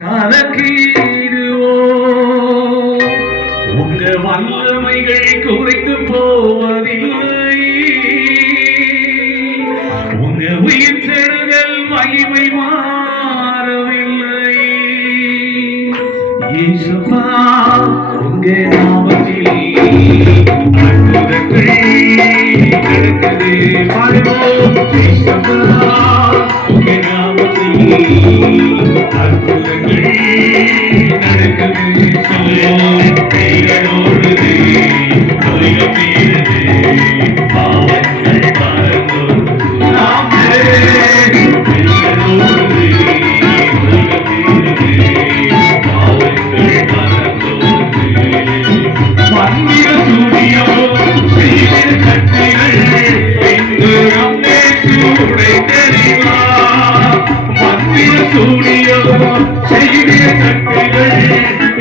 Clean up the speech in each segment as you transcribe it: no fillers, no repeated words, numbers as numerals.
கலக்கிடுவோ உங்க வல்லமைகள் குறைத்து போவதில்லை. உங்க உயிர் தெழுதல் மகிமை மாறவில்லை. இயேசுவா உங்க நாமத்தில் அற்புதங்கள் நடக்குது. பாடுவோம் இயேசுவா உங்க நாமத்தில் அற்புதங்கள் நடக்குது. சொல்லுவோம் கைகளோடுது நோய்கள் தீருது பாவங்கள் பறந்தோம் நாம் கைகளோடுது நோய்கள் தீருது பாவங்கள் பறந்தோம் மந்திர சூடியோ செய்த சக்திகள் இன்று நம்மே சூடை தெரிவா. மந்திர சூடியோ செய்த சக்திகள்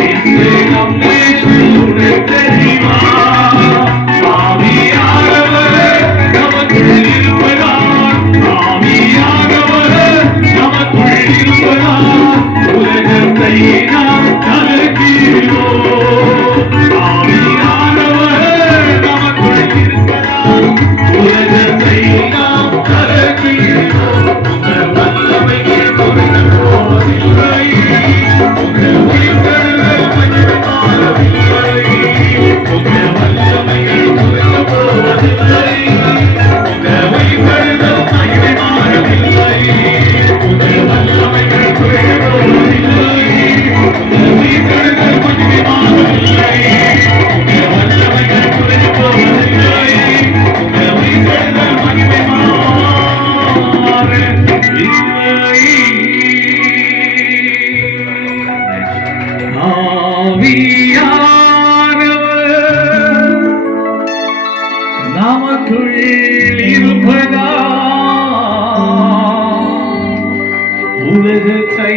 இன்று நம்மே சூடை தெரிவா. ஆவியானவர் நமக்குள் இருப்பதால் ஆவியானவர் நமக்குள் இருப்பதால் உலகத்தை நாம் கலக்கிறோம். ஆவியானவர் நமக்குள் இருப்பதால் உலகத்தை நாம் கலக்கிறோம். உங்கள் வல்லமையை குறைந்து போவதில்லை. உங்கள் உயிர்த்தெழுதல் மகிமை மாறவில்லை. உங்கள் வல்லமையை குறைந்து போவதில்லை. உங்கள் உயிர்த்தெழுதல் மகிமை மாறவில்லை. உங்கள் வல்லமையை குறைந்து போவதில்லை. உங்கள் உயிர்த்தெழுதல் மகிமை மாறவில்லை. உங்கள் வல்லமையை குறைந்து போவதில்லை. உங்கள் உயிர்த்தெழுதல் மகிமை மாறவில்லை. ஆவியானவர் நமக்குள் இருப்பதால் உலகத்தை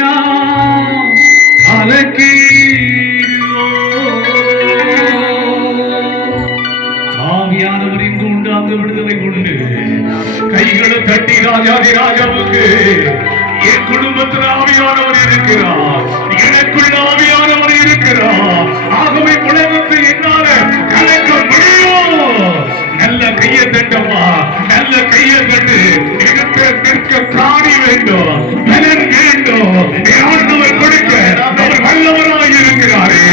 நாம் கலக்கிறோம். ஆவியானவர் இங்கு உண்டு, அங்கு விடுதலை உண்டு. கைகளை தட்டி ராஜாதி ராஜாவுக்கு என் குடும்பத்தில் ஆவியானவர் இருக்கிறார், எனக்குள்ள ஆவியானவர் இருக்கிறார். ஆகவே உலகத்தை என்னால கலக்க முடியும். நல்ல கையை தட்டமா, நல்ல கையை தட்டு. எனக்கு நிற்க காணி வேண்டும், பலன் வேண்டும். ஆண்டவர் கொடுக்க அவர் வல்லவராக இருக்கிறாரே.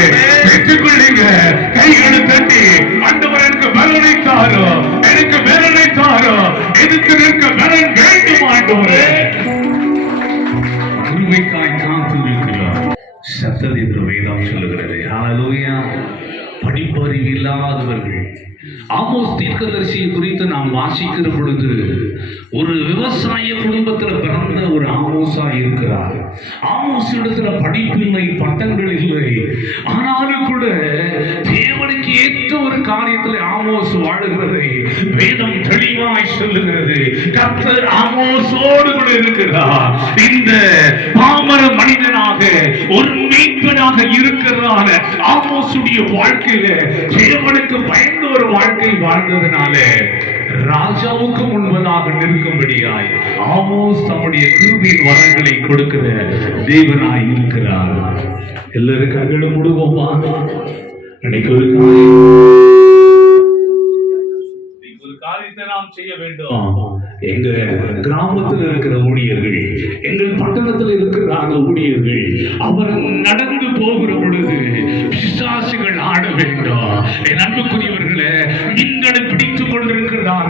பெற்றுக்கொள்ளுங்க. கைகளை தட்டி ஆண்டவர் எனக்கு பலனை தாரோ, எனக்கு பலனை தாரோ. எதிர்த்து நிற்க பலன் வேண்டும் ஆண்டவரே. உண்மைக்காய் காத்து இருக்கிறார். சத்தது என்று வேதம் சொல்லுகிறது. ஹல்லேலூயா. படிப்பறிவு இல்லாதவர்கள் ஆமோஸ் தீர்க்கதரிசியை குறித்து நாம் வாசிக்கிற பொழுது ஒரு விவசாய குடும்பத்தில் பிறந்த ஒரு ஆமோஸா இருக்கிறார். ஆமோஸ் இடத்துல படிப்பில்லை, பட்டங்கள் இல்லை. ஆனாலும் கூட தேவனுக்கு ஏற்ற ஒரு காரியத்தில் ஆமோஸ் வாழுகிறதை வேதம் தெளிவாய் சொல்லுகிறது. கர்த்தர் ஆமோஸோடு கூட இருக்கிறார். இந்த பாமர மனிதனாக ஒரு மீட்பனாக இருக்கிறார். ஆமோசுடைய வாழ்க்கையில தேவனுக்கு பயந்த ஒரு வாழ்க்கை வாழ்ந்ததுனால ராஜாவுக்கு முன்பதாக நிற்கும்படியாய் ஆமோஸ் தம்முடைய கிருபையின் வரங்களை கொடுக்கிற தேவனாய் இருக்கிறார். எல்லாரும் கண்களை மூடுவோமா? அன்னைக்கு ஒரு காரியத்தை நாம் செய்ய வேண்டும். எங்க கிராமத்தில் இருக்கிற ஊழியர்கள், எங்கள் பட்டணத்தில் இருக்கிற ஊழியர்கள், அவர் நடந்து போகிற பொழுது பிசாசுகள் ஆட வேண்டும். என் அன்புக்குரியவர்களே, மீன்களை பிடித்துக் கொண்டிருக்கிறதான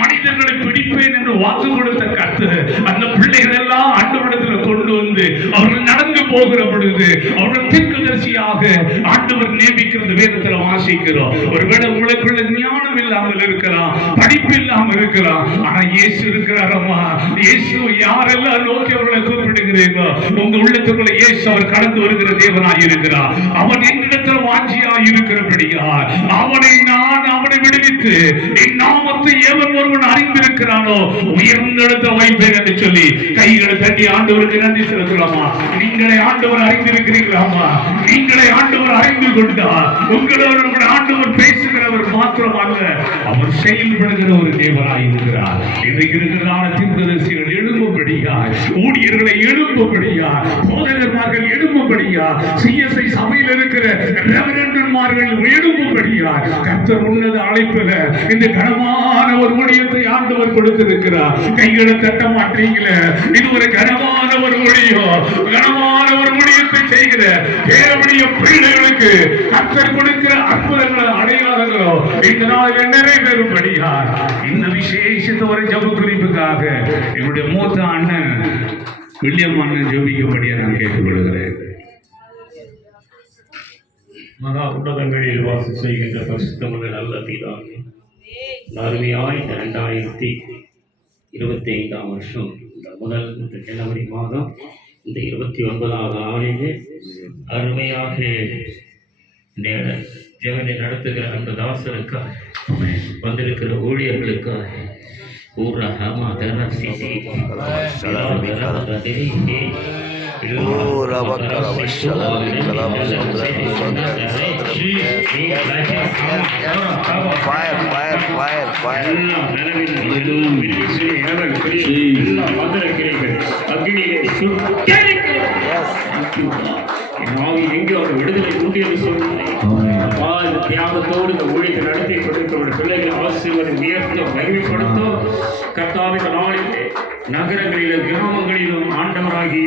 மனிதர்களை பிடிப்பேன் என்று வாக்கு கொடுத்த கர்த்தர் அந்த பிள்ளைகள் எல்லாம் ஆண்டவரிடத்தில் கொண்டு வந்து அவர்கள் நடந்து போகிற பொழுது அவர்கள் தீர்க்கதரிசியாக ஆண்டவர் நியமிக்கிறது வேதத்தில் வாசிக்கிறோம். ஒருவேளை உங்களுக்குள்ள ஞானம் இல்லாமல் இருக்கலாம், படிப்பு இல்லாமல் இருக்கலாம். ஆனா இயேசு இருக்கிறாரம்மா. இயேசு யாரெல்லாம் நோக்கி அவர்களை கூப்பிடுகிறீர்களோ உங்க உள்ளத்துக்குள்ள இயேசு அவர் கடந்து வருகிற தேவனாய் இருக்கிறார். அவன் என்னிடத்தில் வாஞ்சியாய் இருக்கிறபடியா அவனை விடுவித்து என் நாமத்தை எவன் ஒருவன் அறிந்திருக்கிறானோ உயர்ந்த இடத்தில் வைப்பேன் என்று சொல்லி கைகளை தட்டி ஆண்டவருக்கு நன்றி செலுத்தலாமா? நீங்களே ஆண்டவர் அறிந்திருக்கிறீர்களாமா? நீங்களே ஆண்டவர் அறிந்து கொண்டார். உங்களோட ஆண்டவர் பேசுகிறவர் மாத்திரம் அல்ல, அவர் செயல்படுகிற ஒரு தேவனாய் இருக்கிறார். இன்றைக்கு இருக்கிறதான தீர்க்கதரிசிகள் எழும்பும்படி எழும்பும்படியா, ஊழியர்களை எழும்பும்படியா, போதகர்மார்கள் எழும்பும்படியா, சிஎஸ்ஐ சபையில் இருக்கிற ரெவரண்டன்மார்கள் எழும்பும்படியா கர்த்தர் உன்னத அழைப்புல இந்த கனமான ஒரு ஊழியத்தை ஆண்டவர் கொடுத்திருக்கிறார். கைகளை தட்ட மாட்டீங்களே, இது ஒரு கனமான ஒரு ஊழியம், கனமான ஒரு ஊழியத்தை செய்கிற தேவனுடைய பிள்ளைகளுக்கு கர்த்தர் கொடுக்கிற அற்புதங்களோ அடையாளங்களோ இந்த நாளில் நிறைவேறும்படியா இந்த விசேஷத்தை ஒரு ஜெப குறிப்புக்காக என்னுடைய மூத்த அண்ணன் வில்லியம் அண்ணன் ஜெபிக்கும்படியா நான் கேட்டுக்கொள்கிறேன். மகா உன்னதங்களில் வாசம் செய்கின்ற பரிசுத்தமுள்ள நல்ல பிதாவே, அருமையாய் 2025 வருஷம் இந்த முதல் ஜனவரி மாதம் இந்த 29வது நாளிலே அருமையாக இந்த ஜெபனை நடத்துகிற அந்த தாசருக்காக வந்திருக்கிற ஊழியர்களுக்காக எங்கே அவர் விடுதலை உண்டியது சொல்லுங்கள். தியாகத்தோடு இந்த ஊழியத்தை நடத்தி கொடுத்த பிள்ளைகளை ஆசீர்வாதம் உயர்த்த மகிமைப்படுத்தும். கர்த்தாவின் நாளிலே நகரங்களிலும் கிராமங்களிலும் ஆண்டவராகி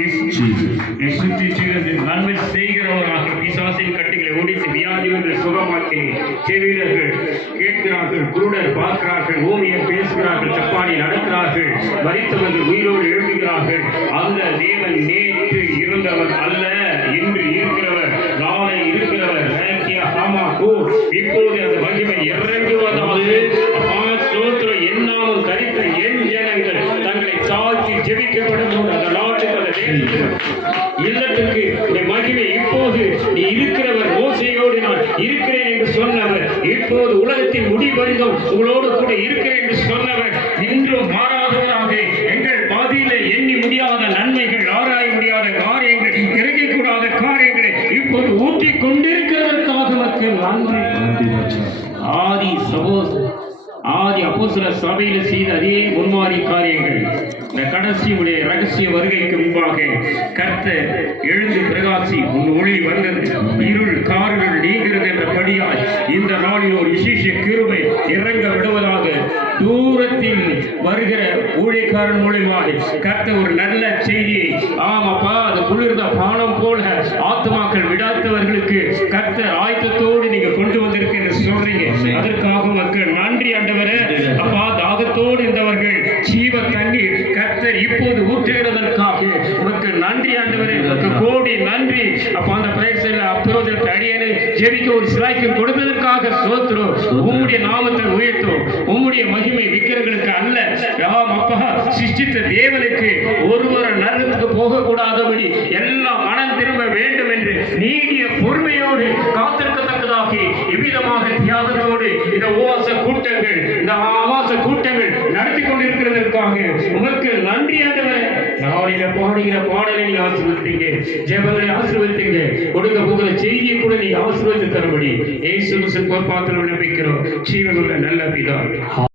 நன்மை செய்கிறவராக பிசாசின் கட்டிகளை ஓடித்து வியாதிகள் சுகமாக்கி செவிலர்கள் கேட்கிறார்கள், குருடர் பார்க்கிறார்கள், ஓவியர் பேசுகிறார்கள், சப்பானி நடக்கிறார்கள், மரித்தவர்கள் உயிரோடு எழுதுகிறார்கள். அந்த தேவன் நேற்று இருந்தவர் அல்ல, இன்று இருக்கிறவர், நாளை இருக்கிறவர். இப்போது அந்த மகிமை இறங்குவதாவது என்னாலும் தரித்த என் ஜனங்கள் தங்களை தாழ்த்தி ஜெபிக்கப்படும் அந்த நாட்டுக்கு அந்த இல்லத்துக்கு இந்த மகிமை இப்போது நீ இருக்கிறவர், மோசையோடு நான் இருக்கிறேன் என்று சொன்னவர், இப்போது உலகத்தின் முடிவருந்தும் உங்களோடு கூட இருக்கிறேன் என்று சொன்னவர், இன்றும் மாறாதவராக எங்கள் பாதியிலே எண்ணி முடியாத நன்மைகள், ஆராய முடியாத காரியங்கள், இறங்கக்கூடாத காரியங்களை இப்போது ஊற்றிக் கொண்டிருக்கிறதற்காக மக்கள் நன்றி. ஆதி அப்போஸ்தலர் சபையில் செய்த அதே முன்மாதிரி காரியங்கள் இந்த கடைசி உடைய ரகசிய வருகைக்கு முன்பாக கர்த்தர் எழுந்து பிரகாசி உன் ஒளி வந்தது, இருள் கார்கள் நீங்கிறது என்றபடியாய் இந்த நாளில் ஒரு விசேஷ கிருபை இறங்க விடுவதாக தூரத்தில் வருகிற ஊழியக்காரன் மூலமாக கர்த்தர் ஒரு நல்ல செய்தியை, ஆமாப்பா அது குளிர்ந்த பானம் போல ஆத்மாக்கள் விடாதவர்களுக்கு கர்த்தர் ஆயத்தத்தோடு நீங்க கொண்டு வந்திருக்கு என்று சொல்றீங்க. அதற்காக மக்கள் நன்றி ஆண்டவரே. அப்பா தாகத்தோடு இருந்தவர்கள் ஜீவ தண்ணீர் கர்த்தர் இப்போது ஊற்றுகிறதற்காக உனக்கு நன்றி ஆண்டவரே, உனக்கு கோடி நன்றி. அப்பா அந்த பிரேசல அப்புறத்திற்கு அடியேனை ஜெபிக்க ஒரு சிலாய்க்கு கொடுத்ததற்காக சோத்திரம். உம்முடைய நாமத்தை உயர்த்தும். உம்முடைய மகிமை விக்கிரங்களுக்கு அல்ல, அப்பா சிருஷ்டித்த தேவனுக்கு ஒருவர் நரகத்துக்கு போகக்கூடாதபடி எல்லாம் மனம் திரும்ப வேண்டும் என்று நீடிய பொறுமையோடு காத்திருக்கத்தக்கதாக இவ்விதமாக தியாகத்தோடு இந்த உபவாச கூட்டங்கள், இந்த ஆவாச கூட்டங்கள் நடத்தி கொண்டிருக்கிறதற்காக உமக்கு நன்றி ஆண்டவரே. நாளில பாடுகிற பாடலை நீ ஆசீர்வதித்தீங்க, ஜெபங்களை ஆசீர்வதித்தீங்க, கொடுக்க போகிற செய்தியை கூட நீ ஆசீர்வதித்து தரும்படி இயேசு கிறிஸ்துவின் பாத்திரம் விண்ணப்பிக்கிறோம். ஜீவனுள்ள நல்ல பிதா.